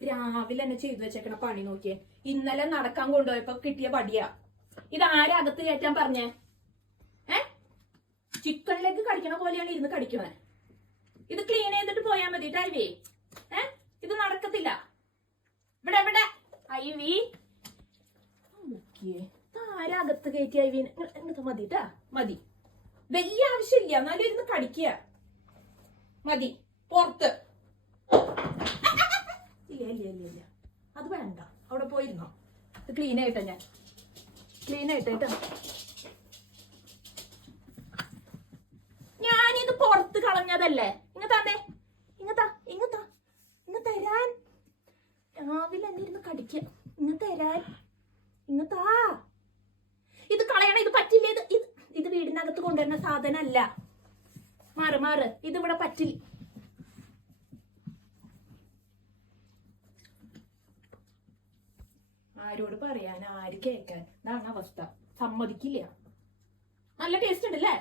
രാവിലെ തന്നെ ചെയ്തു വെച്ചേക്കണ പണി നോക്കിയേ. ഇന്നലെ നടക്കാൻ കൊണ്ടുപോയപ്പോ കിട്ടിയ പടിയാ. ഇത് ആരാ അകത്ത് കയറ്റാൻ പറഞ്ഞേ? ചിക്കനിലേക്ക് കടിക്കണ പോലെയാണ് ഇരുന്ന് കടിക്കണേ. ഇത് ക്ലീൻ ചെയ്തിട്ട് പോയാൽ മതി ടൈവേ. ഇത് നടക്കത്തില്ല. ഇവിടെ ഇവിടെ ഐവി ആരാ അകത്ത് കയറ്റി ഐവി? മതിട്ടാ, മതി. വലിയ ആവശ്യമില്ല, എന്നാലും ഇരുന്ന് കടിക്കുക മതി. പുറത്ത് ഇല്ല ഇല്ല ഇല്ല ഇല്ല, അത് വേണ്ട. അവിടെ പോയിരുന്നോ? ഇത് ക്ലീൻ ആയിട്ടാ, ഞാൻ ക്ലീൻ ആയിട്ടാ. ഞാനിത് പുറത്ത് കളഞ്ഞതല്ലേ. ഇങ്ങ തന്നെ, ഇങ്ങത്താ ഇങ്ങത്താ ഇങ്ങ തരാൻ. രാവിലെ എന്നെ ഇരുന്ന് കടിക്ക. ഇങ്ങ തരാൻ, ഇങ്ങത്താ. ഇത് കളയണം, ഇത് പറ്റില്ല. ഇത് വീടിനകത്ത് കൊണ്ടുവരുന്ന സാധനമല്ല. മാറ് മാറ്, ഇതിവിടെ പറ്റില്ല. ആരോട് പറയാൻ, ആര് കേൾക്കാൻ? ഇതാണ് അവസ്ഥ. സമ്മതിക്കില്ല. നല്ല ടേസ്റ്റ് ഉണ്ടല്ലേ?